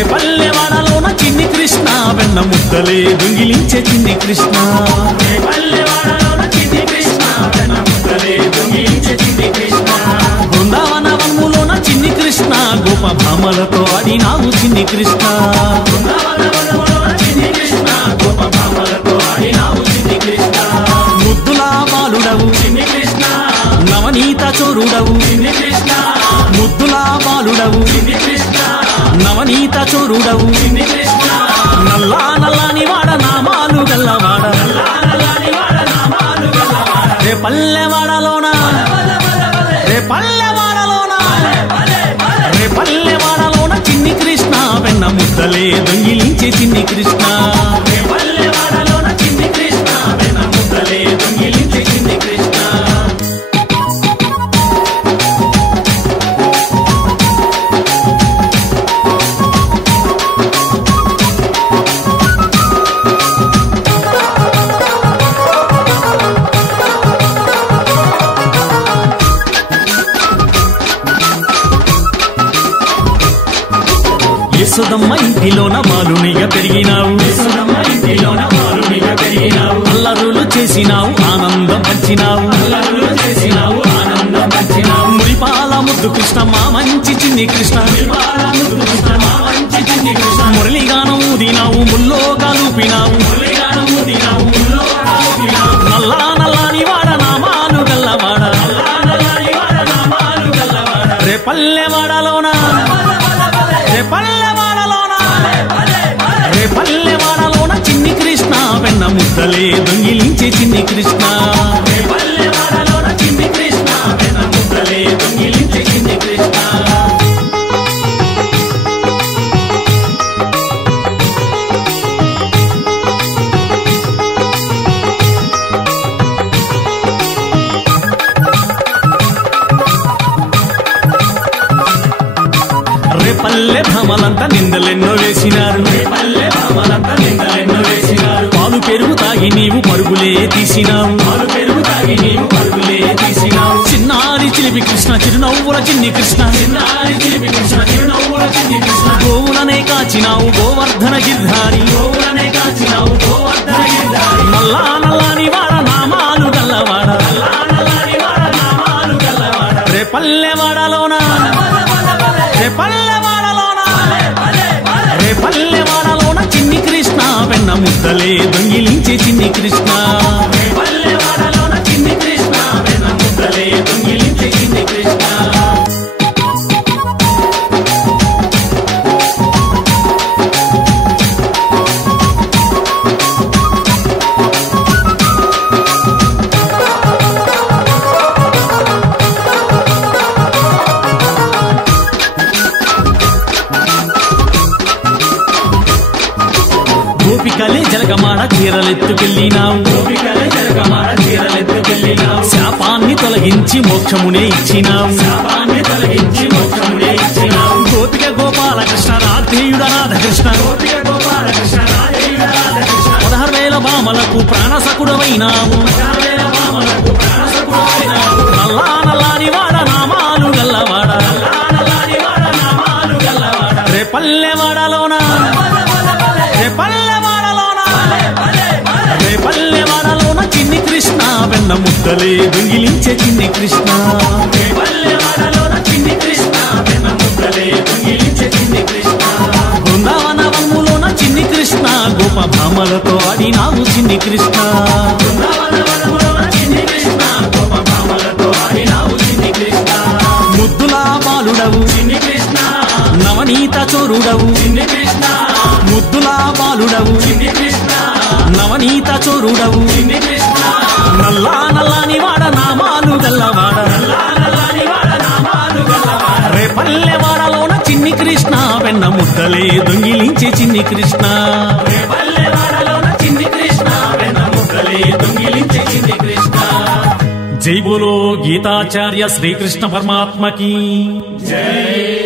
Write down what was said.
రేపల్లెవాడలోన చిన్ని కృష్ణ వెన్న ముద్దలే దొంగిలించే చిన్ని కృష్ణ రేపల్లెవాడలోన చిన్ని కృష్ణ వెన్న ముద్దలే దొంగిలించే చిన్ని కృష్ణ బృందావన వనములోన చిన్ని కృష్ణ గోప భామలతో ఆడినావు చిన్ని కృష్ణ బృందావన వనములోన చిన్ని కృష్ణ గోప భామలతో ఆడినావు చిన్ని కృష్ణ ముద్దులా బాలుడవు చిన్ని కృష్ణ నవనీత చోరుడవు చిన్ని కృష్ణ ముద్దులా బాలుడవు చిన్ని కృష్ణ నవనీత చోరుడవు చిన్ని కృష్ణ నల్లా నల్లాని వాడ నామాలు గల్లవాడ రేపల్లెవాడలోన రేపల్లెవాడలోన రేపల్లెవాడలోన చిన్ని కృష్ణ వెన్న ముద్దలే దొంగిలించే చిన్ని కృష్ణ రేపల్లెవాడలోన చిన్ని కృష్ణ వెన్న ముద్దలే దొంగిలించే చిన్ని కృష్ణ యశోదమ్మ ఇంటిలోన బాలునిగా పెరిగినావు అల్లరులు చేసినావు ఆనందం పంచినావు మురిపాల ముద్దు కృష్ణ మా మంచి చిన్ని కృష్ణ మురళిగానం ఊదినావు ముల్లో కలుపినావు నల్లా నల్లాని వాడ నామాలు గల్లవాడ రేపల్లెవాడలోన రేపల్లెవాడలోన చిన్ని కృష్ణ వెన్న ముద్దలే దొంగిలించే చిన్ని కృష్ణ రేపల్లెవాడలోన చిన్ని కృష్ణ వెన్న ముద్దలే దొంగిలించే చిన్ని కృష్ణ రేపల్లె భామలంతా నిందలెన్నో వేసినారు పాలు పెరుగు తాగి నీవు పరుగులే తీసినావు చిన్నారి చిలిపి కృష్ణ చిరునవ్వుల చిన్ని కృష్ణ గోవులనే కాచినావు గోవర్ధన గిర్ధారి నల్లా నల్లాని వాడ నామాలు గల్లవాడ రేపల్లెవాడలోన రేపల్లెవాడలోన చిన్ని కృష్ణ వెన్న ముద్దలే దొంగిలించే చిన్ని కృష్ణ రేపల్లెవాడలోన చిన్ని కృష్ణ వెన్న ముద్దలే దొంగిలించే చిన్ని కృష్ణ గోపికలే జలగమాడ చీరలెత్తుకెళ్ళినావు శాపాన్ని తొలగించి మోక్షమునే ఇచ్చినావు గోపిక గోపాలకృష్ణ రాధేయుడ రాధకృష్ణ 16,000 భామలకు ప్రాణసకుడవైనావు నల్లా నల్లాని వాడ నామాలు గల్లవాడ రేపల్లెవాడలోన రేపల్లెవాడలోన చిన్ని కృష్ణ వెన్న ముద్దలే దొంగిలించే చిన్ని కృష్ణ బృందావన వనములోన చిన్ని కృష్ణ గోప భామలతో ఆడినావు చిన్ని కృష్ణ ముద్దులా బాలుడవు నవనీత చోరుడవు ముద్దులా బాలుడవు నవనీత చోరుడవు నల్లా నల్లాని వాడ నామాలు గల్లవాడ రేపల్లెవాడలోన చిన్ని కృష్ణ వెన్న ముద్దలే దొంగిలించే చిన్ని కృష్ణ జై బోలో గీతాచార్య శ్రీకృష్ణ పరమాత్మకి జై।